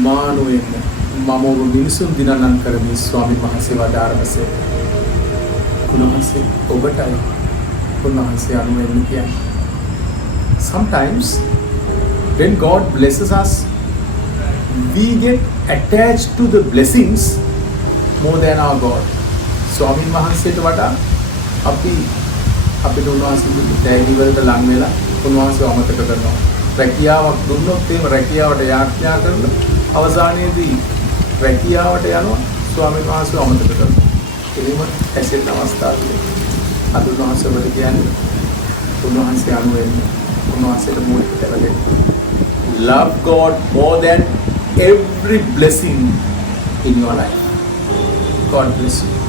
මානුවෙන්න මම ඔබ මිනිසුන් දිනනන් කරමි ස්වාමීන් වහන්සේ වදාරනසේ උන්වහන්සේ ඔබටයි උන්වහන්සේ අනුවෙන්න කියන්නේ. Sometimes when God blesses us, we get attached to the blessings more than our God. ස්වාමීන් වහන්සේට වඩා අපි අපිට උන්වහන්සේගේ තෑගි වලට ලං වෙලා උන්වහන්සේව අමතක කරනවා. රැකියාවක් දුන්නොත් එහෙම රැකියාවට යාඥා කරලා අවසානයේදී රැකියාවට යනවා ස්වාමීන් වහන්සේව අමතක කරනවා. එහෙම ඇසෙන අවස්ථාවල අද උන්වහන්සේවට කියන්නේ උන්වහන්සේ අනුවෙන්න උන්වහන්සේට මූලික කරගෙන love God more than every blessing in your life. God bless you.